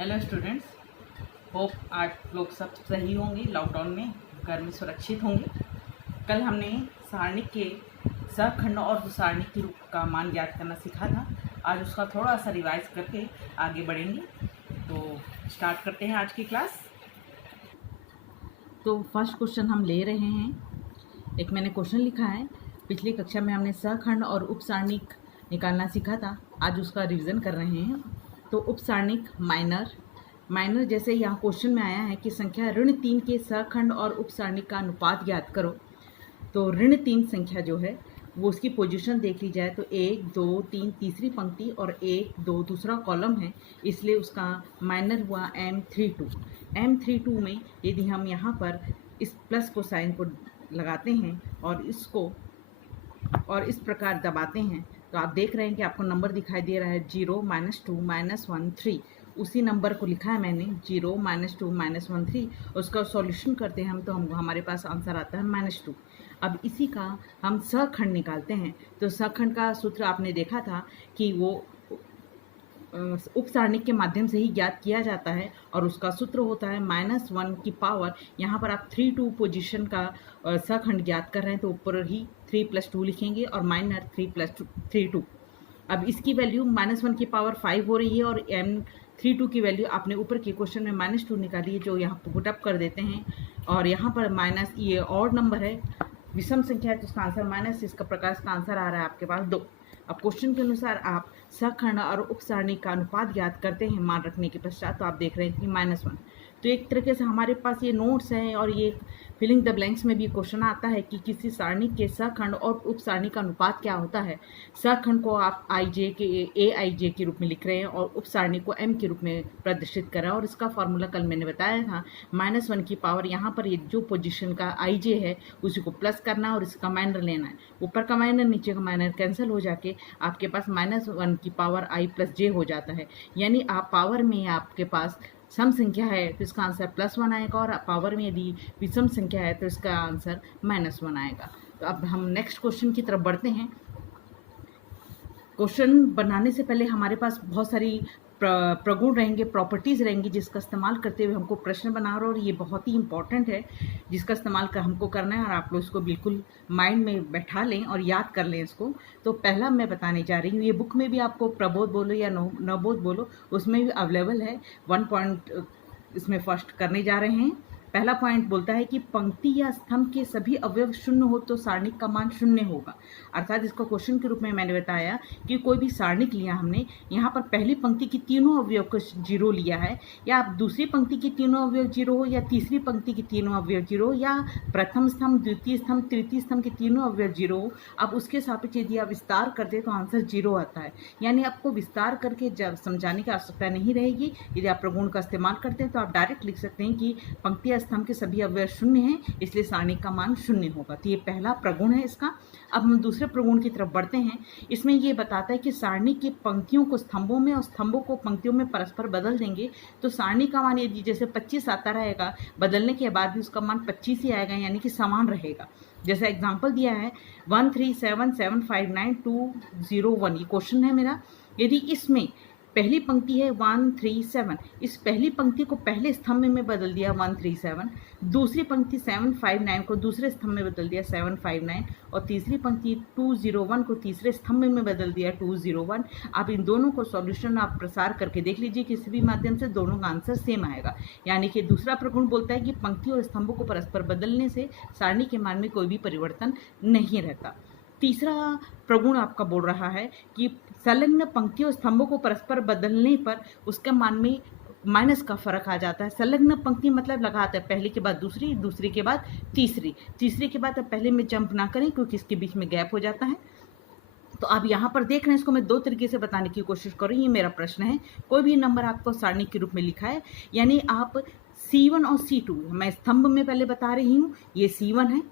Hello students, hope आप लोग सब सही होंगे, लॉकडाउन में घर में सुरक्षित होंगे। कल हमने सारणिक के सहखंड और सारणिक के रूप का मान ज्ञात करना सीखा था। आज उसका थोड़ा सा रिवाइज करके आगे बढ़ेंगे। तो स्टार्ट करते हैं आज की क्लास। तो फर्स्ट क्वेश्चन हम ले रहे हैं। एक मैंने क्वेश्चन लिखा है, पिछली कक्षा में हमने सहखंड और उपसारणिक निकालना सीखा था। आज उसका रिवीजन कर रहे हैं। तो उपसारणिक माइनर जैसे यहाँ क्वेश्चन में आया है कि संख्या ऋण 3 के सहखंड और उपसारणिक का अनुपात ज्ञात करो। तो ऋण 3 संख्या जो है वो उसकी पोजीशन देख ली जाए तो 1 2 3 तीसरी पंक्ति और 1 2 दूसरा कॉलम है, इसलिए उसका माइनर हुआ M32 में यदि हम यहाँ पर इस प्लस को साइन को लगाते हैं और इस प्रकार दबाते हैं तो आप देख रहे हैं कि आपको नंबर दिखाई दे रहा है 0 -2 -1 3। उसी नंबर को लिखा है मैंने 0 -2 -1 3। उसका सॉल्यूशन करते हैं हम तो हमारे पास आंसर आता है -2। अब इसी का हम सहखंड निकालते हैं। तो सहखंड का सूत्र आपने देखा था कि वो उपसारणिक के माध्यम से ही ज्ञात किया जाता है और उसका सूत्र होता है -1 की पावर। यहाँ पर आप 3 पोजीशन का सहखंड ज्ञात कर रहे हैं तो ऊपर ही 3 + 2 लिखेंगे और माइनर 3 + 3 2। अब इसकी वैल्यू -1 की पावर 5 हो रही है और M32 की वैल्यू आपने ऊपर के क्वेश्चन में -2 निकाली है, जो यहाँ पर पुटअप कर देते हैं। और यहाँ पर माइनस, ये और नंबर है, विषम संख्या है तो इसका आंसर माइनस, इसका प्रकार का आंसर आ रहा है आपके पास 2। अब क्वेश्चन के अनुसार आप सहखंड और उपसारणिक का अनुपात ज्ञात करते हैं मान रखने के पश्चात। तो आप देख रहे हैं कि -1। तो एक तरीके से हमारे पास ये नोट्स हैं और ये फिलिंग द ब्लैंक्स में भी क्वेश्चन आता है कि किसी सारणिक के सहखंड और उपसारणिक का अनुपात क्या होता है। सहखंड को आप AIJ के रूप में लिख रहे हैं और उपसारणिक को M के रूप में प्रदर्शित कर रहे हैं। और इसका फॉर्मूला कल मैंने बताया था, -1 की पावर, यहाँ पर ये जो पोजीशन का IJ है उसी को प्लस करना है और इसका माइनर लेना है। ऊपर का माइनर नीचे का माइनर कैंसिल हो जाके आपके पास -1 की पावर I + J हो जाता है। यानी आप पावर में आपके पास सम संख्या है तो इसका आंसर +1 आएगा और पावर में यदि विषम संख्या है तो इसका आंसर -1 आएगा। तो अब हम नेक्स्ट क्वेश्चन की तरफ बढ़ते हैं। क्वेश्चन बनाने से पहले हमारे पास बहुत सारी प्रगुण रहेंगे, प्रॉपर्टीज़ रहेंगी, जिसका इस्तेमाल करते हुए हमको प्रश्न बना रहे, और ये बहुत ही इंपॉर्टेंट है जिसका इस्तेमाल हमको करना है। और आप लोग इसको बिल्कुल माइंड में बैठा लें और याद कर लें इसको। तो पहला मैं बताने जा रही हूँ, ये बुक में भी आपको प्रबोध बोलो या नवबोध बोलो, उसमें भी अवेलेबल है। 1 पॉइंट इसमें फर्स्ट करने जा रहे हैं। पहला पॉइंट बोलता है कि पंक्ति या स्तंभ के सभी अवयव 0 हो तो सारणिक का मान 0 होगा। अर्थात इसको क्वेश्चन के रूप में मैंने बताया कि कोई भी सारणिक लिया हमने, यहाँ पर पहली पंक्ति की तीनों अवयव को 0 लिया है, या आप दूसरी पंक्ति की तीनों अवयव 0 हो, या तीसरी पंक्ति की तीनों अवयव 0 हो, या प्रथम स्तंभ, द्वितीय स्तंभ, तृतीय स्तंभ के तीनों अवयव 0 हो। अब उसके सापेक्ष यदि आप विस्तार करते तो आंसर 0 आता है। यानी आपको विस्तार करके जब समझाने की आवश्यकता नहीं रहेगी। यदि आप प्रगुण का इस्तेमाल करते हैं तो आप डायरेक्ट लिख सकते हैं कि पंक्ति स्तंभ के सभी अवयव 0 हैं, इसलिए सारणिक का मान 0 होगा। तो ये पहला प्रगुण है इसका। अब हम दूसरे प्रगुण की तरफ बढ़ते हैं। इसमें ये बताता है कि सारणी की पंक्तियों को स्तंभों में और स्तंभों को पंक्तियों में परस्पर बदल देंगे तो सारणी का मान यदि जैसे 25 आता रहेगा, बदलने के बाद भी उसका मान 25 ही आएगा, यानी कि समान रहेगा। जैसा एग्जाम्पल दिया है 137759201, ये क्वेश्चन है मेरा। यदि इसमें पहली पंक्ति है 137, इस पहली पंक्ति को पहले स्तंभ में बदल दिया 137, दूसरी पंक्ति 759 को दूसरे स्तंभ में बदल दिया 759, और तीसरी पंक्ति 201 को तीसरे स्तंभ में बदल दिया 201। आप इन दोनों को सॉल्यूशन आप प्रसार करके देख लीजिए, किसी भी माध्यम से दोनों का आंसर सेम आएगा। यानी कि दूसरा प्रगुण बोलता है कि पंक्ति और स्तंभों को परस्पर बदलने से सारणी के मान में कोई भी परिवर्तन नहीं रहता। तीसरा प्रगुण आपका बोल रहा है कि संलग्न पंक्तियों और स्तंभों को परस्पर बदलने पर उसके मान में माइनस का फर्क आ जाता है। संलग्न पंक्ति मतलब लगातार है, पहले के बाद दूसरी, दूसरी के बाद तीसरी, तीसरी के बाद अब पहले में जंप ना करें क्योंकि इसके बीच में गैप हो जाता है। तो आप यहाँ पर देख रहे हैं, इसको मैं 2 तरीके से बताने की कोशिश कर रही हूँ। ये मेरा प्रश्न है, कोई भी नंबर आपको सारणी के रूप में लिखा है, यानी आप C1 और C2, मैं स्तंभ में पहले बता रही हूँ, ये C1 है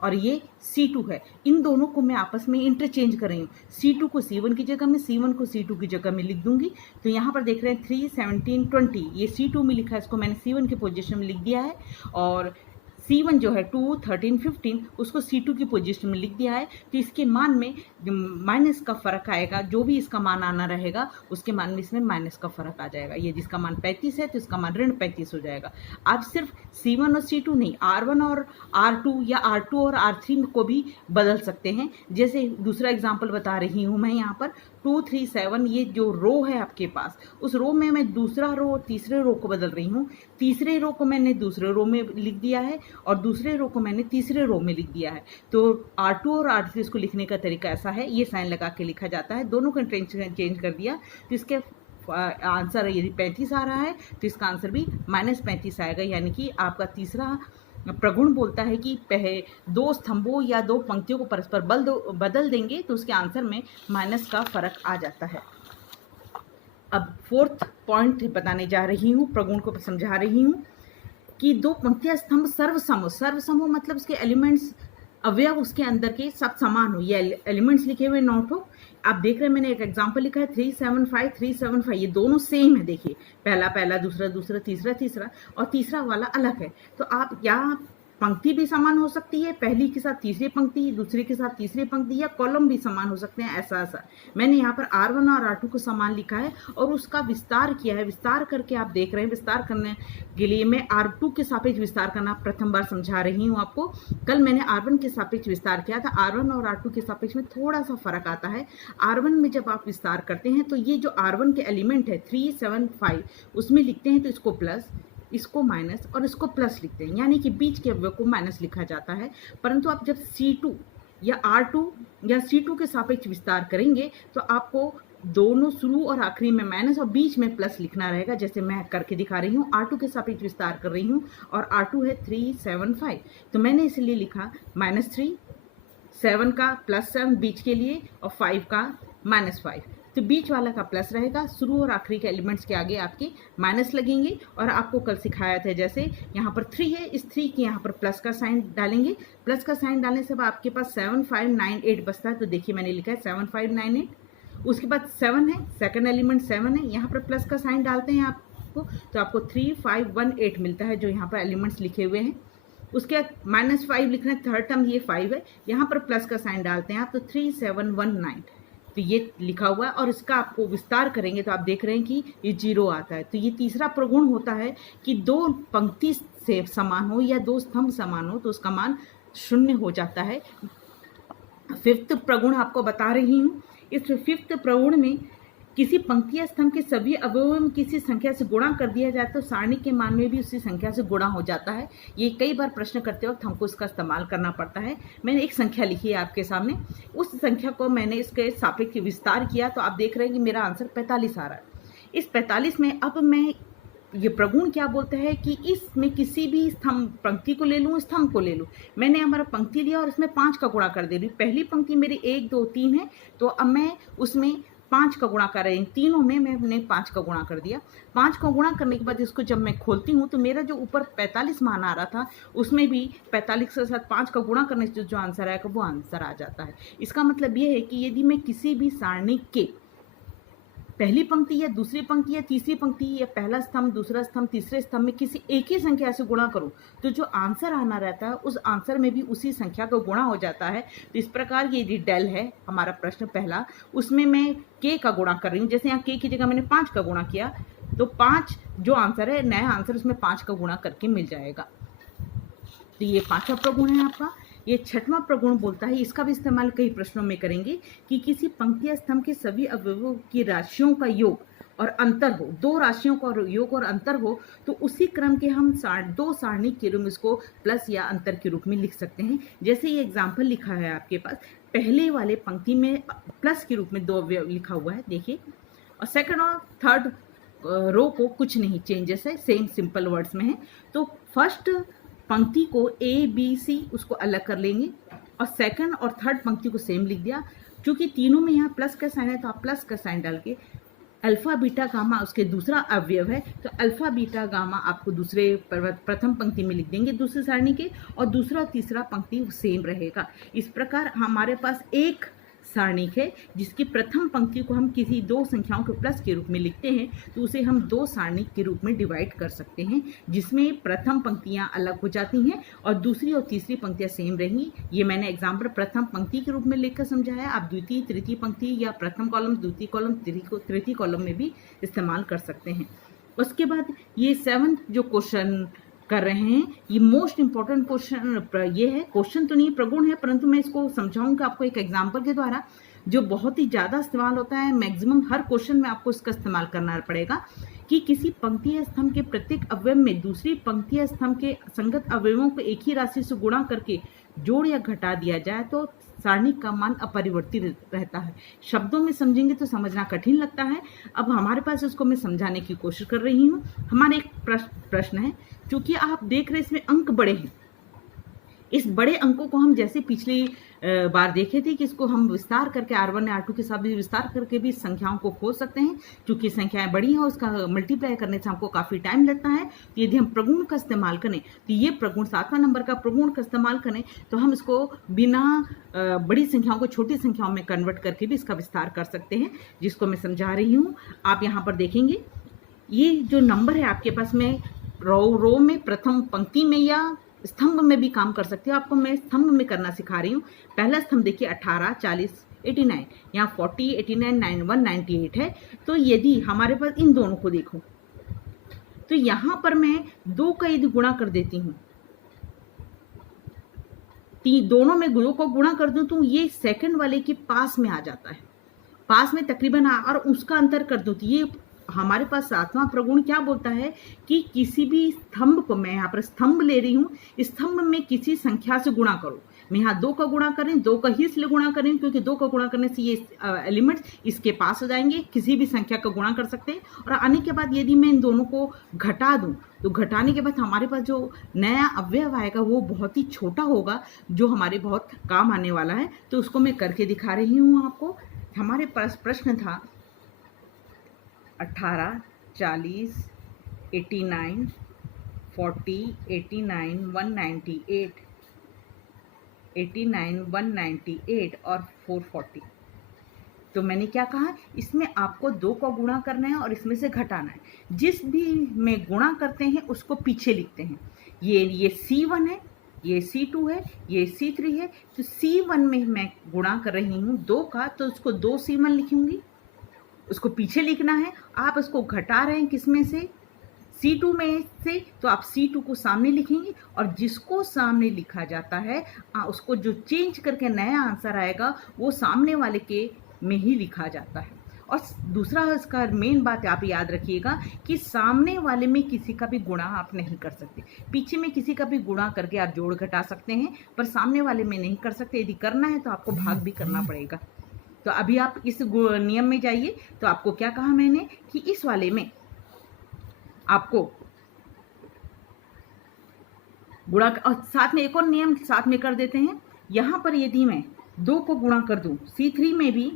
और ये C2 है। इन दोनों को मैं आपस में इंटरचेंज कर रही हूँ। C2 को C1 की जगह में, C1 को C2 की जगह में लिख दूंगी। तो यहाँ पर देख रहे हैं 3, 17, 20, ये C2 में लिखा है, इसको मैंने C1 की पोजीशन में लिख दिया है। और C1 जो है 2, 13, 15 उसको C2 की पोजीशन में लिख दिया है। तो इसके मान में माइनस का फ़र्क आएगा, जो भी इसका मान आना रहेगा उसके मान में इसमें माइनस का फ़र्क आ जाएगा। ये जिसका मान 35 है तो इसका मान ऋण 35 हो जाएगा। आप सिर्फ C1 और C2 नहीं, R1 और R2 या R2 और R3 को भी बदल सकते हैं। जैसे दूसरा एग्जाम्पल बता रही हूँ मैं यहाँ पर 2, 3, 7 ये जो रो है आपके पास, उस रो में मैं दूसरा रो और तीसरे रो को बदल रही हूँ। तीसरे रो को मैंने दूसरे रो में लिख दिया है और दूसरे रो को मैंने तीसरे रो में लिख दिया है। तो R2 और R3 इसको लिखने का तरीका ऐसा है, ये साइन लगा के लिखा जाता है। दोनों का चेंज कर दिया तो इसके आंसर यदि 35 आ रहा है तो इसका आंसर भी -35 आएगा। यानी कि आपका तीसरा प्रगुण बोलता है कि दो स्तंभों या दो पंक्तियों को परस्पर बदल देंगे तो उसके आंसर में माइनस का फर्क आ जाता है। अब फोर्थ पॉइंट बताने जा रही हूँ, प्रगुण को समझा रही हूँ कि दो पंक्तियां स्तंभ सर्वसम मतलब उसके एलिमेंट्स अवयव उसके अंदर के सब समान हो, ये एलिमेंट्स लिखे हुए नोट हो। आप देख रहे हैं मैंने एक एग्जांपल लिखा है 375 375, ये दोनों सेम है। देखिए पहला दूसरा तीसरा और तीसरा वाला अलग है। तो आप या पंक्ति भी समान हो सकती है, पहली के साथ तीसरी पंक्ति, दूसरे के साथ तीसरी पंक्ति, या कॉलम भी समान हो सकते हैं। ऐसा मैंने यहाँ पर R1 और R2 को समान लिखा है और उसका विस्तार किया है। विस्तार करके आप देख रहे हैं, विस्तार करने के लिए मैं R2 के सापेक्ष विस्तार करना प्रथम बार समझा रही हूँ आपको। कल मैंने R1 के सापेक्ष विस्तार किया था। R1 और R2 के सापेक्ष में थोड़ा सा फर्क आता है। R1 में जब आप विस्तार करते हैं तो ये जो R1 के एलिमेंट है 3, 7, 5 उसमें लिखते हैं तो इसको प्लस, इसको माइनस और इसको प्लस लिखते हैं, यानी कि बीच के अवयव को माइनस लिखा जाता है। परंतु आप जब C2 या R2 या C2 के सापेक्ष विस्तार करेंगे तो आपको दोनों शुरू और आखिरी में माइनस और बीच में प्लस लिखना रहेगा, जैसे मैं करके दिखा रही हूँ। R2 के सापेक्ष विस्तार कर रही हूँ और R2 है 3, 7, 5, तो मैंने इसलिए लिखा -3, 7 का +7 बीच के लिए और 5 का -5। तो बीच वाला का प्लस रहेगा, शुरू और आखिरी के एलिमेंट्स के आगे आपके माइनस लगेंगे। और आपको कल सिखाया था जैसे यहाँ पर 3 है, इस 3 के यहाँ पर प्लस का साइन डालेंगे। प्लस का साइन डालने से आपके पास 7, 5, 9, 8 बचता है। तो देखिए मैंने लिखा है 7, 5, 9, 8। उसके बाद 7 है, सेकंड एलिमेंट 7 है, यहाँ पर प्लस का साइन डालते हैं आपको तो आपको 3, 5, 1, 8 मिलता है, जो यहाँ पर एलिमेंट्स लिखे हुए हैं। उसके बाद -5 लिखना है, थर्ड टर्म ये 5 है, यहाँ पर प्लस का साइन डालते हैं आप तो 3, 7, 1, 9, तो ये लिखा हुआ है। और इसका आपको विस्तार करेंगे तो आप देख रहे हैं कि ये 0 आता है। तो ये तीसरा प्रगुण होता है कि दो पंक्ति से समान हो या दो स्तंभ समान हो तो उसका मान 0 हो जाता है। फिफ्थ प्रगुण आपको बता रही हूँ। इस फिफ्थ प्रगुण में किसी पंक्ति या स्तंभ के सभी अवयवों में किसी संख्या से गुणा कर दिया जाए तो सारणी के मान में भी उसी संख्या से गुणा हो जाता है। ये कई बार प्रश्न करते वक्त हमको इसका इस्तेमाल करना पड़ता है। मैंने एक संख्या लिखी है आपके सामने, उस संख्या को मैंने इसके सापेक्ष विस्तार किया तो आप देख रहे हैं कि मेरा आंसर 45 आ रहा है। इस 45 में अब मैं ये प्रगुण क्या बोलता है कि इसमें किसी भी स्तंभ पंक्ति को ले लूँ, स्तंभ को ले लूँ। मैंने हमारा पंक्ति लिया और इसमें 5 का गुणा कर दे रही हूँ। पहली पंक्ति मेरी 1, 2, 3 है तो अब मैं उसमें 5 का गुणा कर रही हूँ। तीनों में मैंने 5 का गुणा कर दिया। 5 का गुणा करने के बाद इसको जब मैं खोलती हूँ तो मेरा जो ऊपर 45 मान आ रहा था उसमें भी 45 के साथ 5 का गुणा करने से जो आंसर आएगा वो आंसर आ जाता है। इसका मतलब ये है कि यदि मैं किसी भी सारणी के पहली पंक्ति या दूसरी पंक्ति या तीसरी पंक्ति या पहला स्तंभ, दूसरा स्तंभ, तीसरे स्तंभ में किसी एक ही संख्या से गुणा करूं तो जो आंसर आना रहता है उस आंसर में भी उसी संख्या का गुणा हो जाता है। तो इस प्रकार ये यदि डेल है हमारा प्रश्न पहला, उसमें मैं के का गुणा कर रही हूँ। जैसे यहाँ के की जगह मैंने 5 का गुणा किया तो 5 जो आंसर है, नया आंसर, उसमें 5 का गुणा करके मिल जाएगा। तो ये 5वां प्रगुण है आपका। ये 6वां प्रगुण बोलता है, इसका भी इस्तेमाल कई प्रश्नों में करेंगे कि किसी पंक्ति या स्तंभ के सभी अवयवों की राशियों का योग और अंतर हो, दो राशियों का योग और अंतर हो तो उसी क्रम के हम दो सारणी के रूप में इसको प्लस या अंतर के रूप में लिख सकते हैं। जैसे ये एग्जाम्पल लिखा है आपके पास, पहले वाले पंक्ति में प्लस के रूप में 2 अवयव लिखा हुआ है देखिए, और सेकंड और थर्ड रो को कुछ नहीं चेंजेस है, सेम सिंपल वर्ड्स में है। तो फर्स्ट पंक्ति को A, B, C उसको अलग कर लेंगे और सेकंड और थर्ड पंक्ति को सेम लिख दिया। क्योंकि तीनों में यहाँ प्लस का साइन है तो आप प्लस का साइन डाल के अल्फा बीटा गामा उसके दूसरा अवयव है तो अल्फा बीटा गामा आपको दूसरे प्रथम पंक्ति में लिख देंगे दूसरी सारणी के, और दूसरा और तीसरा पंक्ति सेम रहेगा। इस प्रकार हमारे पास एक सारणिक है, जिसकी प्रथम पंक्ति को हम किसी दो संख्याओं के प्लस के रूप में लिखते हैं तो उसे हम दो सारणिक के रूप में डिवाइड कर सकते हैं, जिसमें प्रथम पंक्तियां अलग हो जाती हैं और दूसरी और तीसरी पंक्तियां सेम रहेंगी। ये मैंने एग्जाम्पल प्रथम पंक्ति के रूप में लिखकर समझाया। आप द्वितीय तृतीय पंक्ति या प्रथम कॉलम, द्वितीय कॉलम, तृतीय कॉलम में भी इस्तेमाल कर सकते हैं। उसके बाद ये 7th जो क्वेश्चन कर रहे हैं, ये मोस्ट इंपॉर्टेंट क्वेश्चन ये है। क्वेश्चन तो नहीं प्रगुण है, परंतु मैं इसको समझाऊंगा आपको एक एग्जाम्पल के द्वारा, जो बहुत ही ज़्यादा इस्तेमाल होता है। मैक्सिमम हर क्वेश्चन में आपको इसका इस्तेमाल करना पड़ेगा कि किसी पंक्ति या स्तंभ के प्रत्येक अवयव में दूसरी पंक्ति या स्तंभ के संगत अवयवों को एक ही राशि से गुणा करके जोड़ या घटा दिया जाए तो सारणी का मान अपरिवर्तित रहता है। शब्दों में समझेंगे तो समझना कठिन लगता है। अब हमारे पास इसको मैं समझाने की कोशिश कर रही हूँ। हमारा एक प्रश्न है, क्योंकि आप देख रहे हैं इसमें अंक बड़े हैं, इस बड़े अंकों को हम जैसे पिछली बार देखे थे कि इसको हम विस्तार करके R1 या R2 के साथ भी विस्तार करके भी संख्याओं को खोज सकते हैं। क्योंकि संख्याएं बड़ी हैं, उसका मल्टीप्लाई करने से हमको काफ़ी टाइम लगता है। तो यदि हम प्रगुण का इस्तेमाल करें तो ये प्रगुण 7वां नंबर का प्रगुण का इस्तेमाल करें तो हम इसको बिना बड़ी संख्याओं को छोटी संख्याओं में कन्वर्ट करके भी इसका विस्तार कर सकते हैं, जिसको मैं समझा रही हूँ। आप यहाँ पर देखेंगे ये जो नंबर है आपके पास में रो में प्रथम पंक्ति में या स्तंभ में भी काम कर सकते हो। आपको मैं स्तंभ में करना सिखा रही हूँ। पहला स्तंभ देखिए 18, 40, 89, यहाँ 40, 89, 198 है। तो यदि हमारे पास इन दोनों को देखो तो यहाँ पर मैं 2 का यदि गुणा कर देती हूँ, दोनों में 2 को गुणा कर दूं तो ये सेकंड वाले के पास में आ जाता है, पास में तकरीबन, और उसका अंतर कर दूं तो ये हमारे पास 7वां प्रगुण क्या बोलता है कि किसी भी स्तंभ को, मैं यहाँ पर स्तंभ ले रही हूँ, स्तंभ में किसी संख्या से गुणा करो। मैं यहाँ 2 का गुणा करें, 2 का ही इसलिए गुणा करें क्योंकि 2 का गुणा करने से ये एलिमेंट्स इसके पास आ जाएंगे। किसी भी संख्या का गुणा कर सकते हैं। और आने के बाद यदि मैं इन दोनों को घटा दूं तो घटाने के बाद हमारे पास जो नया अवयव आएगा वो बहुत ही छोटा होगा, जो हमारे बहुत काम आने वाला है। तो उसको मैं करके दिखा रही हूँ आपको। हमारे पास प्रश्न था 18, 40, 89, 40, 89, 198, 89, 198 और 440। तो मैंने क्या कहा, इसमें आपको 2 को गुणा करना है और इसमें से घटाना है। जिस भी में गुणा करते हैं उसको पीछे लिखते हैं। ये C1 है, ये C2 है, ये C3 है। तो C1 में मैं गुणा कर रही हूँ 2 का, तो उसको 2 C1 लिखूंगी, उसको पीछे लिखना है। आप इसको घटा रहे हैं किस में से, C2 में से, तो आप C2 को सामने लिखेंगे और जिसको सामने लिखा जाता है उसको जो चेंज करके नया आंसर आएगा वो सामने वाले के में ही लिखा जाता है। और दूसरा इसका मेन बात आप याद रखिएगा कि सामने वाले में किसी का भी गुणा आप नहीं कर सकते। पीछे में किसी का भी गुणा करके आप जोड़ घटा सकते हैं, पर सामने वाले में नहीं कर सकते। यदि करना है तो आपको भाग भी करना पड़ेगा। तो अभी आप इस नियम में जाइए। तो आपको क्या कहा मैंने कि इस वाले में आपको गुणा, और साथ में एक और नियम साथ में कर देते हैं। यहाँ पर यदि मैं 2 को गुणा कर दूं, C3 में भी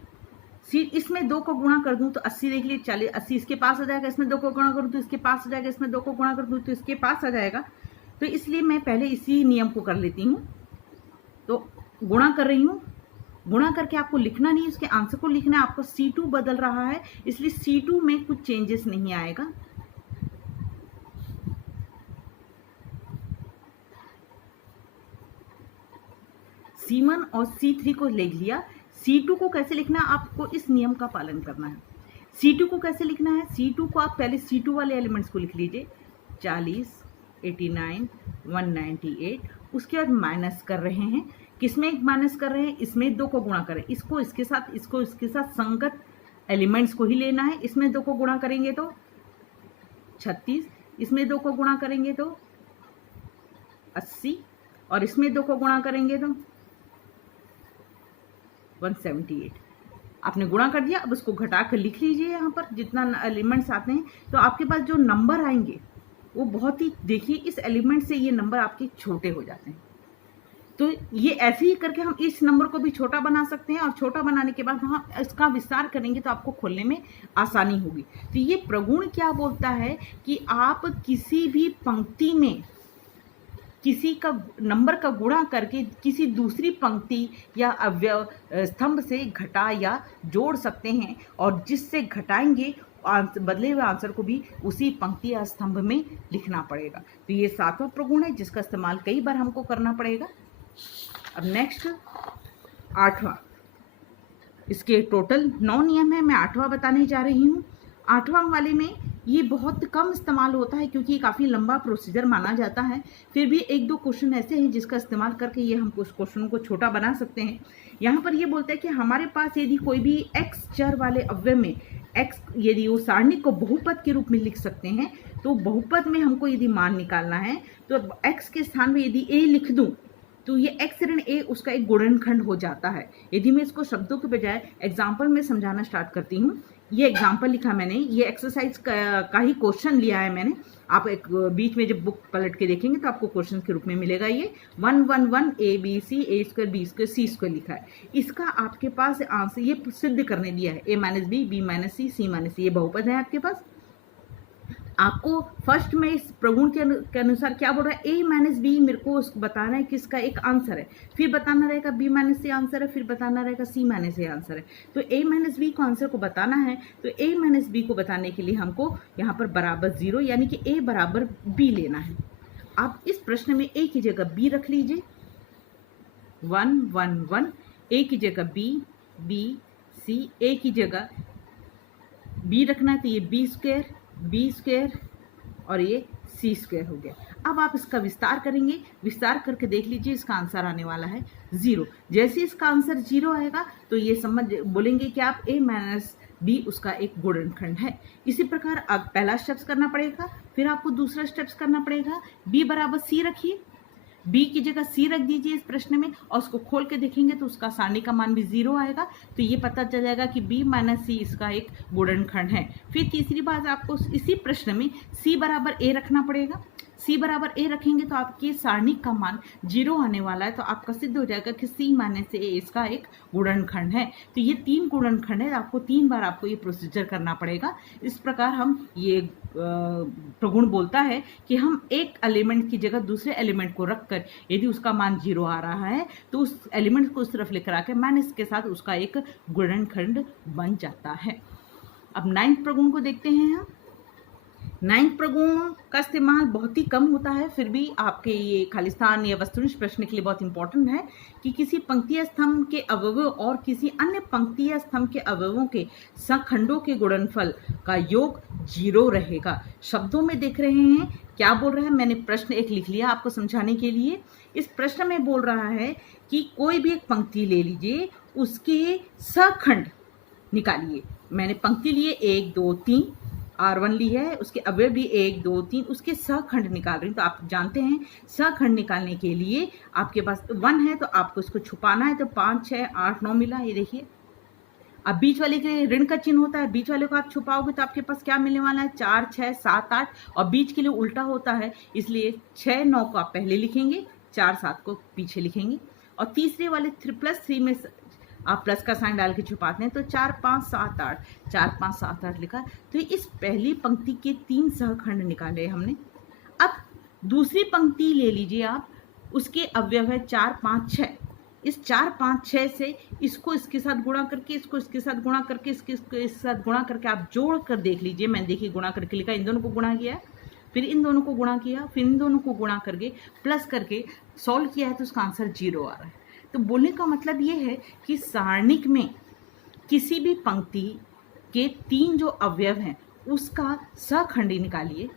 इसमें 2 को गुणा कर दूं तो 80 देख लिए, 40, 80 इसके पास आ जाएगा। इसमें 2 को गुणा करूँ तो इसके पास आ जाएगा। इसमें 2 को गुणा कर दूं तो इसके पास आ जाएगा। तो इसलिए मैं पहले इसी नियम को कर लेती हूँ। तो गुणा कर रही हूँ, गुणा करके आपको लिखना नहीं, उसके आंसर को लिखना है। आपको C2 बदल रहा है, इसलिए C2 में कुछ चेंजेस नहीं आएगा। C1 और C3 को लिख लिया। C2 को कैसे लिखना है, आपको इस नियम का पालन करना है। C2 को कैसे लिखना है, C2 को आप पहले C2 वाले एलिमेंट्स को लिख लीजिए, 40, 89, 198। उसके बाद माइनस कर रहे हैं, किसमें माइनस कर रहे हैं, इसमें 2 को गुणा करें, इसको इसके साथ, इसको इसके साथ संगत एलिमेंट्स को ही लेना है। इसमें 2 को गुणा करेंगे तो 36, इसमें 2 को गुणा करेंगे तो 80, और इसमें 2 को गुणा करेंगे तो 178। आपने गुणा कर दिया। अब उसको घटा कर लिख लीजिए यहाँ पर जितना एलिमेंट्स आते हैं। तो आपके पास जो नंबर आएंगे वो बहुत ही, देखिए इस एलिमेंट से ये नंबर आपके छोटे हो जाते हैं। तो ये ऐसे ही करके हम इस नंबर को भी छोटा बना सकते हैं, और छोटा बनाने के बाद हम इसका विस्तार करेंगे तो आपको खोलने में आसानी होगी। तो ये प्रगुण क्या बोलता है कि आप किसी भी पंक्ति में किसी का नंबर का गुणा करके किसी दूसरी पंक्ति या अवयव स्तंभ से घटा या जोड़ सकते हैं, और जिससे घटाएंगे बदले हुए आंसर को भी उसी पंक्ति या स्तंभ में लिखना पड़ेगा। तो ये 7वां प्रगुण है जिसका इस्तेमाल कई बार हमको करना पड़ेगा। अब नेक्स्ट 8वां, इसके टोटल 9 नियम है, मैं 8वां बताने जा रही हूँ। 8वां वाले में ये बहुत कम इस्तेमाल होता है क्योंकि ये काफ़ी लंबा प्रोसीजर माना जाता है, फिर भी 1-2 क्वेश्चन ऐसे हैं जिसका इस्तेमाल करके ये हम उस क्वेश्चन को छोटा बना सकते हैं। यहाँ पर ये बोलता है कि हमारे पास यदि कोई भी x चर वाले अव्यय में x, यदि वो सारणिक को बहुपद के रूप में लिख सकते हैं, तो बहुपद में हमको यदि मान निकालना है तो x के स्थान में यदि a लिख दूँ तो ये x ऋण a उसका एक गुणनखंड हो जाता है। यदि मैं इसको शब्दों के बजाय एग्जाम्पल में समझाना स्टार्ट करती हूँ, ये एग्जाम्पल लिखा मैंने, ये एक्सरसाइज का ही क्वेश्चन लिया है मैंने। आप एक बीच में जब बुक पलट के देखेंगे तो आपको क्वेश्चन के रूप में मिलेगा। ये 1 1 1 ABC A² B² C² लिखा है। इसका आपके पास आंसर ये सिद्ध करने दिया है, a - b b - c c - c, ये बहुपद है आपके पास। आपको फर्स्ट में इस प्रगुण के अनुसार क्या बोल रहा है, a - b मेरे को बताना है किसका एक आंसर है, फिर बताना रहेगा b - c आंसर है, फिर बताना रहेगा c - a आंसर है। तो a - b को आंसर को बताना है, तो a - b को बताने के लिए हमको यहाँ पर बराबर 0 यानी कि a बराबर b लेना है। आप इस प्रश्न में a की जगह b रख लीजिए, 1 1 1, a की जगह b b c, a की जगह b रखना है तो ये b² और ये c² हो गया। अब आप इसका विस्तार करेंगे, विस्तार करके देख लीजिए इसका आंसर आने वाला है 0। जैसे इसका आंसर 0 आएगा तो ये समझ बोलेंगे कि आप a - b उसका एक गुणनखंड है। इसी प्रकार अब पहला स्टेप्स करना पड़ेगा, फिर आपको दूसरा स्टेप्स करना पड़ेगा। b बराबर c रखिए, b की जगह c रख दीजिए इस प्रश्न में, और उसको खोल के देखेंगे तो उसका सारणी का मान भी 0 आएगा। तो ये पता चल जाएगा कि b - c इसका एक गुणनखंड है। फिर तीसरी बात, आपको इसी प्रश्न में c बराबर a रखना पड़ेगा। c बराबर a रखेंगे तो आपके सारणिक का मान 0 आने वाला है, तो आपका सिद्ध हो जाएगा कि c - a इसका एक गुणनखंड है। तो ये 3 गुणनखंड है, आपको 3 बार आपको ये प्रोसीजर करना पड़ेगा। इस प्रकार हम ये प्रगुण बोलता है कि हम एक एलिमेंट की जगह दूसरे एलिमेंट को रखकर यदि उसका मान 0 आ रहा है तो उस एलिमेंट को उस तरफ लेकर आकर माइनस के साथ उसका एक गुणनखंड बन जाता है। अब 9th प्रगुण को देखते हैं हम। 9th प्रगुण का इस्तेमाल बहुत ही कम होता है, फिर भी आपके ये खालिस्तान या वस्तुनिष्ठ प्रश्न के लिए बहुत इंपॉर्टेंट है कि किसी पंक्ति स्तंभ के अवयवों और किसी अन्य पंक्ति स्तंभ के अवयवों के सखंडों के गुणनफल का योग 0 रहेगा। शब्दों में देख रहे हैं क्या बोल रहा है, मैंने प्रश्न एक लिख लिया आपको समझाने के लिए। इस प्रश्न में बोल रहा है कि कोई भी एक पंक्ति ले लीजिए, उसके सखंड निकालिए। मैंने पंक्ति लिए 1 2 3, R1 ली है, उसके अवयव भी 1 2 3, उसके सखंड निकाल रही हूँ। तो आप जानते हैं सखंड निकालने के लिए आपके पास 1 है तो आपको इसको छुपाना है, तो 5 6 8 9 मिला, ये देखिए। अब बीच वाले के ऋण का चिन्ह होता है, बीच वाले को आप छुपाओगे तो आपके पास क्या मिलने वाला है, 4 6 7 8, और बीच के लिए उल्टा होता है, इसलिए 6 9 को आप पहले लिखेंगे, 4 7 को पीछे लिखेंगे। और तीसरे वाले +3 में आप प्लस का साइन डाल के छुपाते हैं, तो 4 5 7 8, 4 5 7 8 लिखा। तो इस पहली पंक्ति के 3 सहखंड निकाले हमने। अब दूसरी पंक्ति ले लीजिए आप, उसके अवयव है 4 5 6। इस 4 5 6 से इसको इसके साथ गुणा करके, इसको इसके साथ गुणा करके, इसके साथ गुणा करके आप जोड़ कर देख लीजिए। मैंने देखिए गुणा करके लिखा, इन दोनों को गुणा किया, फिर इन दोनों को गुणा किया, फिर इन दोनों को गुणा करके प्लस करके सॉल्व किया है, तो उसका आंसर 0 आ रहा है। तो बोलने का मतलब ये है कि सारणिक में किसी भी पंक्ति के 3 जो अवयव हैं उसका सहखंडी निकालिए।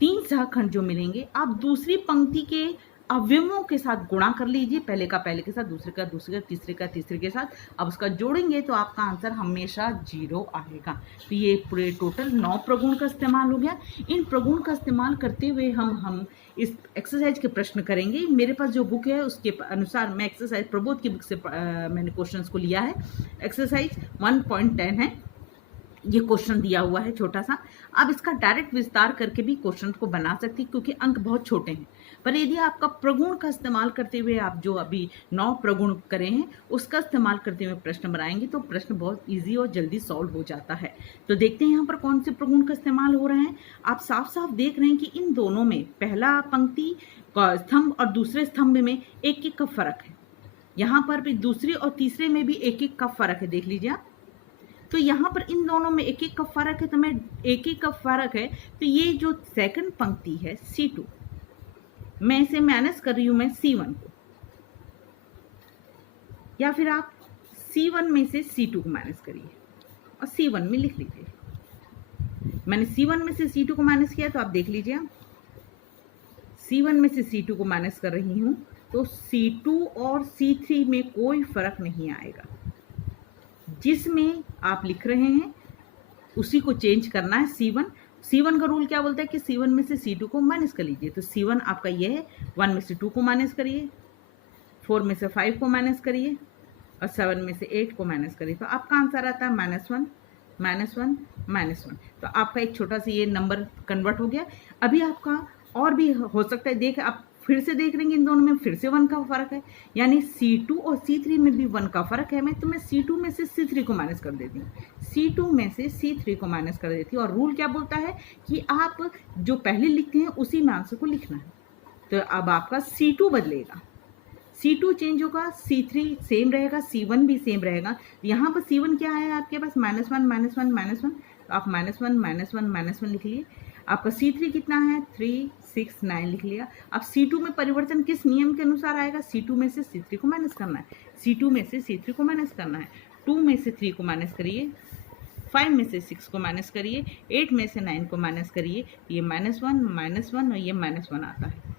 3 सहखंड जो मिलेंगे आप दूसरी पंक्ति के अवयवों के साथ गुणा कर लीजिए, पहले का पहले के साथ, दूसरे का दूसरे का, तीसरे का तीसरे के साथ। अब उसका जोड़ेंगे तो आपका आंसर हमेशा 0 आएगा। तो ये पूरे टोटल 9 प्रगुण का इस्तेमाल हो गया। इन प्रगुण का इस्तेमाल करते हुए हम इस एक्सरसाइज के प्रश्न करेंगे। मेरे पास जो बुक है उसके अनुसार मैं एक्सरसाइज प्रबोध की बुक से मैंने क्वेश्चंस को लिया है। एक्सरसाइज 1.10 है, ये क्वेश्चन दिया हुआ है छोटा सा। आप इसका डायरेक्ट विस्तार करके भी क्वेश्चन को बना सकती हैं क्योंकि अंक बहुत छोटे हैं। पर यदि आपका प्रगुण का इस्तेमाल करते हुए आप जो अभी 9 प्रगुण करे हैं उसका इस्तेमाल करते हुए प्रश्न बनाएंगे तो प्रश्न बहुत ईजी और जल्दी सॉल्व हो जाता है। तो देखते हैं यहाँ पर कौन से प्रगुण का इस्तेमाल हो रहा है। आप साफ साफ देख रहे हैं कि इन दोनों में पहला पंक्ति स्तंभ और दूसरे स्तंभ में एक एक का फर्क है। यहाँ पर भी दूसरे और तीसरे में भी एक एक का फर्क है, देख लीजिए आप। तो यहाँ पर इन दोनों में एक एक का फर्क है, तो मैं एक एक का फर्क है तो ये जो सेकंड पंक्ति है C2, मैं इसे माइनस कर रही हूं मैं C1 को, या फिर आप C1 में से C2 को माइनस करिए और C1 में लिख लीजिए। मैंने C1 में से C2 को माइनस किया तो आप देख लीजिए, आप C1 में से C2 को माइनस कर रही हूं तो C2 और C3 में कोई फर्क नहीं आएगा। जिसमें आप लिख रहे हैं उसी को चेंज करना है। C1 का रूल क्या बोलता है कि C1 में से C2 को माइनस कर लीजिए। तो C1 आपका ये है, 1 में से 2 को माइनस करिए, 4 में से 5 को माइनस करिए और 7 में से 8 को माइनस करिए। तो आपका आंसर आता है -1 -1 -1। तो आपका एक छोटा सा ये नंबर कन्वर्ट हो गया। अभी आपका और भी हो सकता है, देख आप फिर से देख लेंगे इन दोनों में फिर से 1 का फर्क है, यानी C2 और C3 में भी 1 का फर्क है। तो मैं C2 में से C3 को माइनस कर देती हूँ, C2 में से C3 को माइनस कर देती हूँ। और रूल क्या बोलता है कि आप जो पहले लिखते हैं उसी में आंसर को लिखना है। तो अब आपका C2 बदलेगा, C2 चेंज होगा, C3 सेम रहेगा, C1 भी सेम रहेगा। यहाँ पर C1 क्या है आपके पास -1 -1 -1, तो आप -1 -1 -1 लिख लिए। आपका C3 कितना है 3 6 9 लिख लिया। अब C2 में परिवर्तन किस नियम के अनुसार आएगा, C2 में से C3 को माइनस करना है, C2 में से C3 को माइनस करना है। 2 में से 3 को माइनस करिए, 5 में से 6 को माइनस करिए, 8 में से 9 को माइनस करिए। ये -1 और ये -1 आता है।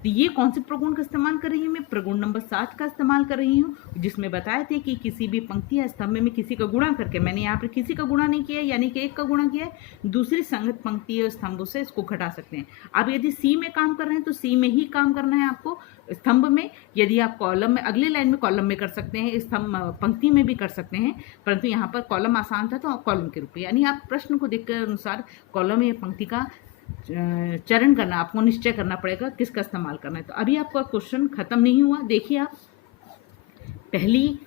तो ये कौन से प्रगुण का इस्तेमाल कर रही हूँ मैं, प्रगुण नंबर 7 का इस्तेमाल कर रही हूँ, जिसमें बताए थे कि किसी भी पंक्ति या स्तंभ में किसी का गुणा करके, मैंने यहाँ पर किसी का गुणा नहीं किया यानी कि एक का गुणा किया है, दूसरी संगत पंक्ति और स्तंभों से इसको घटा सकते हैं। अब यदि C में काम कर रहे हैं तो C में ही काम करना है आपको, स्तंभ में। यदि आप कॉलम में, अगली लाइन में कॉलम में कर सकते हैं, स्तंभ पंक्ति में भी कर सकते हैं, परंतु यहाँ पर कॉलम आसान था तो कॉलम के रूप में, यानी आप प्रश्न को देखकर अनुसार कॉलम या पंक्ति का चरण करना, आपको निश्चय करना पड़ेगा किसका इस्तेमाल करना है। तो अभी आपका क्वेश्चन खत्म नहीं हुआ। देखिए आप, पहली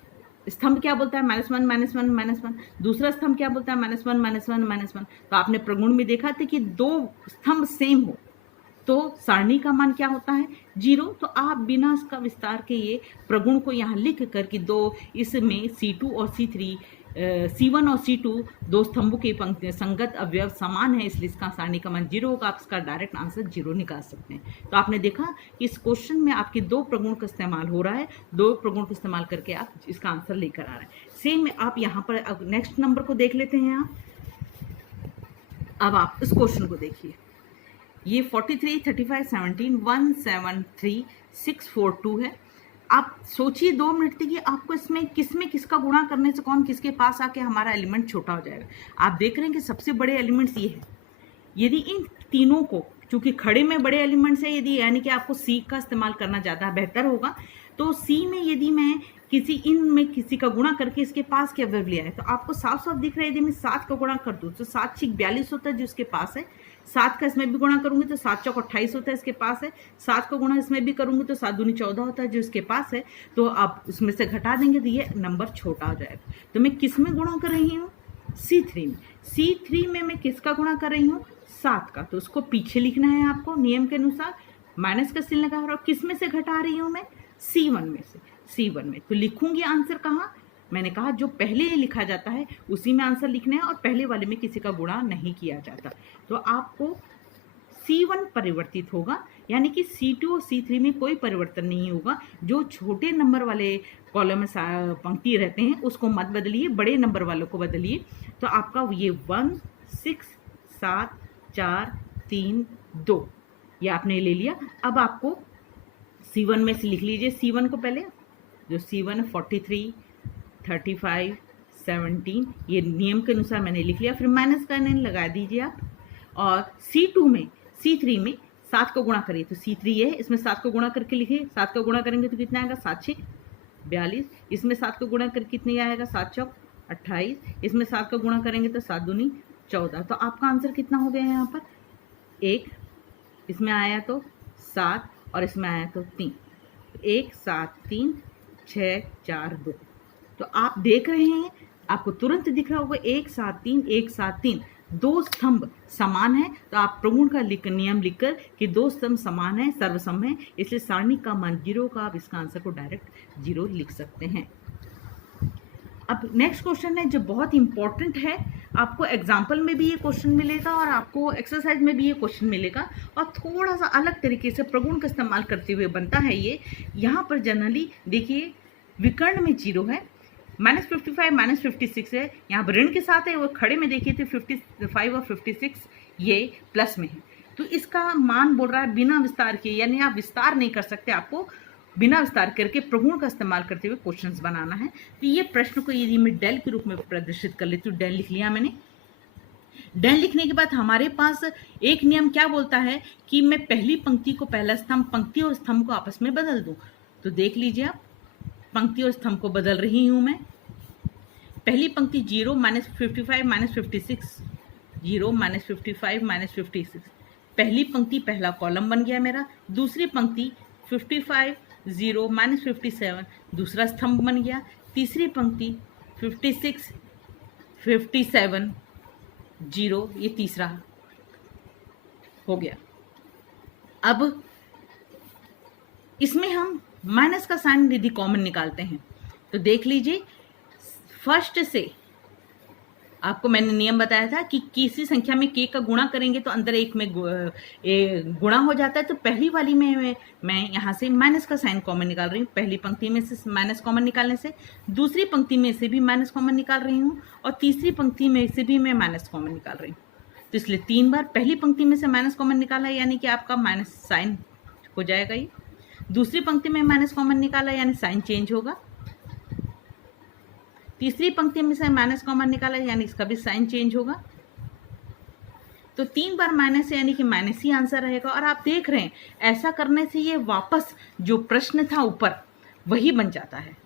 स्तंभ क्या बोलता है -1 -1 -1, दूसरा स्तंभ क्या बोलता है -1 -1 -1। तो आपने प्रगुण में देखा था कि 2 स्तंभ सेम हो तो सारणी का मान क्या होता है 0। तो आप बिना इसका विस्तार के ये प्रगुण को यहाँ लिख कर कि 2 इसमें C2 और C3 C1 और C2 दो स्तंभों की पंक्ति संगत अवयव समान है, इसलिए इसका सारणी का मान 0 होगा। आप इसका डायरेक्ट आंसर 0 निकाल सकते हैं। तो आपने देखा कि इस क्वेश्चन में आपके 2 प्रगुण का इस्तेमाल हो रहा है, 2 प्रगुण का इस्तेमाल करके आप इसका आंसर लेकर आ रहे हैं। सेम आप यहाँ पर नेक्स्ट नंबर को देख लेते हैं। अब आप इस क्वेश्चन को देखिए, ये 43 35 17 173 642 है। आप सोचिए 2 मिनट तक कि आपको इसमें किसका गुणा करने से कौन किसके पास आके हमारा एलिमेंट छोटा हो जाएगा। आप देख रहे हैं कि सबसे बड़े एलिमेंट्स ये है। यदि इन तीनों को, चूंकि खड़े में बड़े एलिमेंट्स है, यदि यानी कि आपको C का इस्तेमाल करना ज़्यादा बेहतर होगा, तो C में यदि मैं इनमें किसी का गुणा करके इसके पास के अवयव लिया है तो आपको साफ साफ दिख रहा है। यदि मैं 7 का गुणा कर दूँ तो 7 6 42 होता है जो इसके पास है, 7 का इसमें भी गुणा करूंगी तो 7 चौक 28 होता है इसके पास है, 7 का गुणा इसमें भी करूंगी तो 7 दूनी 14 होता है जो इसके पास है। तो आप उसमें से घटा देंगे तो ये नंबर छोटा हो जाएगा। तो मैं किस में गुणा कर रही हूँ C3 में। C3 में मैं किसका गुणा कर रही हूँ 7 का, तो उसको पीछे लिखना है आपको नियम के अनुसार, माइनस का चिन्ह लगा। और किस में से घटा रही हूँ मैं C1 में से, C1 में। तो लिखूंगी आंसर कहाँ, मैंने कहा जो पहले लिखा जाता है उसी में आंसर लिखना है और पहले वाले में किसी का गुणा नहीं किया जाता। तो आपको C1 परिवर्तित होगा, यानी कि C2 और C3 में कोई परिवर्तन नहीं होगा। जो छोटे नंबर वाले कॉलम में पंक्ति रहते हैं उसको मत बदलिए, बड़े नंबर वालों को बदलिए। तो आपका ये 1 6 7 4 3 2 ये आपने ले लिया। अब आपको C1 में से लिख लीजिए C1 को पहले, जो C1 है 43 35 17 ये नियम के अनुसार मैंने लिख लिया। फिर माइनस का चिन्ह लगा दीजिए आप। और C2 में C3 में 7 को गुणा करिए तो C3 ये है, इसमें 7 को गुणा करके लिखिए। 7 को गुणा करेंगे तो कितना आएगा 7 6 42, इसमें 7 को गुणा करके कितने आएगा 7 चौक 28, इसमें 7 का गुणा करेंगे तो 7 दूनी 14। तो आपका आंसर कितना हो गया यहाँ पर 1, इसमें आया तो 7 और इसमें आया तो 3। 1 7 3 6 4 2। तो आप देख रहे हैं, आपको तुरंत दिख रहा होगा 1 7 3 1 7 3, दो स्तंभ समान है। तो आप प्रगुण का नियम लिखकर कि दो स्तंभ समान है, सर्वसम है, इसलिए सारणी का मान 0 का आप इसका आंसर को डायरेक्ट 0 लिख सकते हैं। अब नेक्स्ट क्वेश्चन है जो बहुत इंपॉर्टेंट है, आपको एग्जाम्पल में भी ये क्वेश्चन मिलेगा और आपको एक्सरसाइज में भी ये क्वेश्चन मिलेगा, और थोड़ा सा अलग तरीके से प्रगुण का इस्तेमाल करते हुए बनता है ये। यहाँ पर जनरली देखिए विकर्ण में 0 है, -55 -56 है, यहाँ पर ऋण के साथ है, वो खड़े में देखिए तो 55 और 56 ये प्लस में है। तो इसका मान बोल रहा है बिना विस्तार किए, यानी आप विस्तार नहीं कर सकते, आपको बिना विस्तार करके प्रगुण का इस्तेमाल करते हुए क्वेश्चंस बनाना है। तो ये प्रश्न को यदि मैं डेल के रूप में प्रदर्शित कर लेती हूँ, डेल लिख लिया मैंने। डेल लिखने के बाद हमारे पास एक नियम क्या बोलता है कि मैं पहली पंक्ति को पहला स्तंभ, पंक्ति और स्तंभ को आपस में बदल दूं। तो देख लीजिए आप, पंक्ति और स्तंभ को बदल रही हूं मैं। पहली पंक्ति 0 -55 -56, 0 -55 -56, पहली पंक्ति पहला कॉलम बन गया मेरा। दूसरी पंक्ति 55 0 -57 दूसरा स्तंभ बन गया। तीसरी पंक्ति 56 57 0 ये तीसरा हो गया। अब इसमें हम माइनस का साइन यदि कॉमन निकालते हैं तो देख लीजिए, फर्स्ट से आपको मैंने नियम बताया था कि किसी संख्या में k का गुणा करेंगे तो अंदर एक में गुणा हो जाता है। तो पहली वाली में मैं यहाँ से माइनस का साइन कॉमन निकाल रही हूँ, पहली पंक्ति में से माइनस कॉमन निकालने से, दूसरी पंक्ति में से भी माइनस कॉमन निकाल रही हूँ, और तीसरी पंक्ति में से भी मैं माइनस कॉमन निकाल रही हूँ। तो इसलिए 3 बार पहली पंक्ति में से माइनस कॉमन निकाला, यानी कि आपका माइनस साइन हो जाएगा ये। दूसरी पंक्ति में माइनस कॉमन निकाला यानी साइन चेंज होगा। तीसरी पंक्ति में से माइनस कॉमन निकाला यानी इसका भी साइन चेंज होगा। तो 3 बार माइनस यानी कि माइनस ही आंसर रहेगा। और आप देख रहे हैं ऐसा करने से ये वापस जो प्रश्न था ऊपर वही बन जाता है।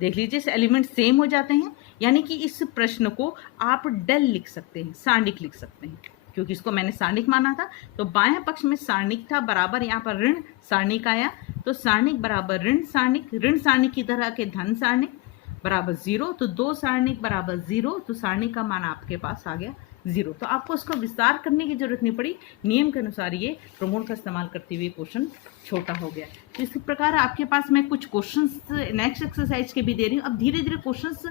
देख लीजिए एलिमेंट सेम हो जाते हैं, यानी कि इस प्रश्न को आप डेल लिख सकते हैं, सारणिक लिख सकते हैं, क्योंकि इसको मैंने सारणिक माना था। तो बाएं पक्ष में सारणिक था बराबर यहाँ पर ऋण सारणिक आया, तो सारणिक बराबर ऋण सारणिक, ऋण सारणिक की तरह के धन सारणिक बराबर 0, तो 2 सारणिक बराबर 0, तो सारणिक का मान आपके पास आ गया 0। तो आपको उसको विस्तार करने की जरूरत नहीं पड़ी, नियम के अनुसार ये प्रगुण का इस्तेमाल करते हुए क्वेश्चन छोटा हो गया। तो इसी प्रकार आपके पास मैं कुछ क्वेश्चंस नेक्स्ट एक्सरसाइज के भी दे रही हूँ। अब धीरे धीरे क्वेश्चंस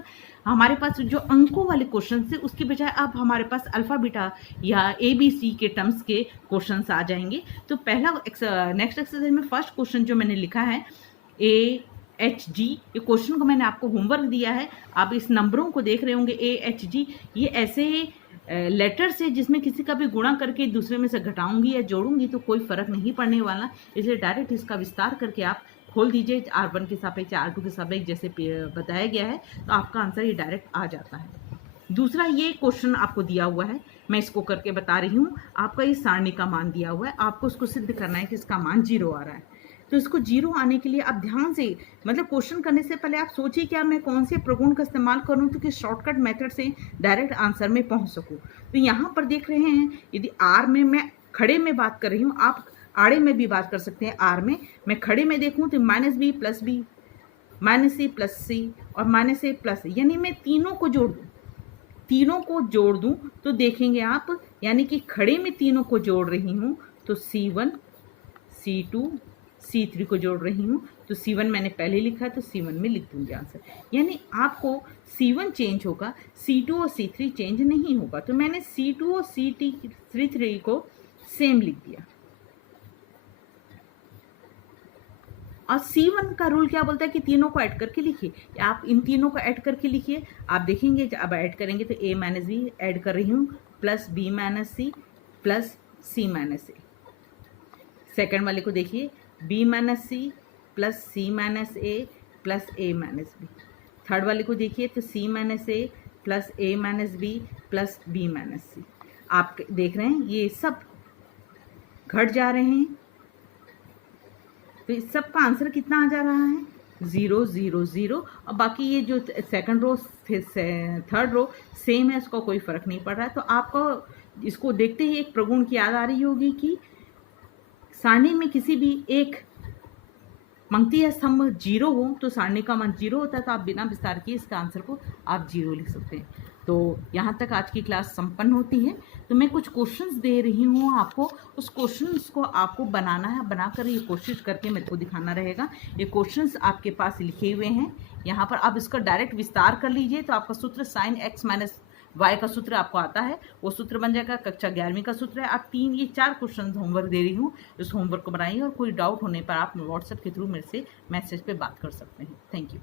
हमारे पास जो अंकों वाले क्वेश्चन थे उसके बजाय अब हमारे पास अल्फा बीटा या ABC के टर्म्स के क्वेश्चंस आ जाएंगे। तो पहला नेक्स्ट एक्सरसाइज में फर्स्ट क्वेश्चन जो मैंने लिखा है AHG, ये क्वेश्चन को मैंने आपको होमवर्क दिया है। आप इस नंबरों को देख रहे होंगे AHG, ये ऐसे लेटर्स है जिसमें किसी का भी गुणा करके दूसरे में से घटाऊंगी या जोड़ूंगी तो कोई फर्क नहीं पड़ने वाला, इसलिए डायरेक्ट इसका विस्तार करके आप खोल दीजिए R1 के सापेक्ष R2 के सापेक्ष जैसे बताया गया है, तो आपका आंसर ये डायरेक्ट आ जाता है। दूसरा ये क्वेश्चन आपको दिया हुआ है, मैं इसको करके बता रही हूँ। आपका ये सारणी का मान दिया हुआ है, आपको उसको सिद्ध करना है कि इसका मान 0 आ रहा है। तो इसको 0 आने के लिए आप ध्यान से, मतलब क्वेश्चन करने से पहले आप सोचिए क्या मैं कौन से प्रगुण का इस्तेमाल करूं तो कि शॉर्टकट मेथड से डायरेक्ट आंसर में पहुंच सकूं। तो यहाँ पर देख रहे हैं, यदि R में मैं खड़े में बात कर रही हूँ, आप आड़े में भी बात कर सकते हैं। R में मैं खड़े में देखूं तो -B + B, -C + C और -A + C, यानी मैं तीनों को जोड़ दूं तो देखेंगे आप, यानी कि खड़े में तीनों को जोड़ रही हूँ तो C1 C2 C3 को जोड़ रही हूँ, तो C1 मैंने पहले लिखा है तो C1 में लिख दूंगी आंसर। यानी आपको C1 चेंज होगा, C2 और C3 चेंज नहीं होगा। तो मैंने C2 और C3 को सेम लिख दिया। और C1 का रूल क्या बोलता है कि तीनों को ऐड करके लिखिए, आप इन तीनों को ऐड करके लिखिए। आप देखेंगे अब ऐड करेंगे तो A - B ऐड कर रही हूँ plus B - C plus C - A। Second वाले को देखिए B - C plus C - A plus A - B। Third वाले को देखिए तो C - A plus A - B plus B - C। आप देख रहे हैं ये सब घट जा रहे हैं, तो इस सब का आंसर कितना आ जा रहा है 0 0 0। और बाकी ये जो second row third row same है, इसको कोई फर्क नहीं पड़ रहा है। तो आपको इसको देखते ही एक प्रगुण की याद आ रही होगी कि सारणी में किसी भी एक पंक्ति या स्तंभ 0 हो तो सारणी का मान 0 होता है, तो आप बिना विस्तार किए इसका आंसर को आप 0 लिख सकते हैं। तो यहाँ तक आज की क्लास संपन्न होती है। तो मैं कुछ क्वेश्चंस दे रही हूँ आपको, उस क्वेश्चंस को आपको बनाना है, बनाकर ये कोशिश करके मेरे को दिखाना रहेगा। ये क्वेश्चंस आपके पास लिखे हुए हैं, यहाँ पर आप इसका डायरेक्ट विस्तार कर लीजिए तो आपका सूत्र sin x माइनस y का सूत्र आपको आता है, वो सूत्र बन जाएगा। कक्षा 11वीं का सूत्र है। आप ये 4 क्वेश्चन होमवर्क दे रही हूँ, इस होमवर्क को बनाइए और कोई डाउट होने पर आप व्हाट्सएप के थ्रू मेरे से मैसेज पे बात कर सकते हैं। Thank you.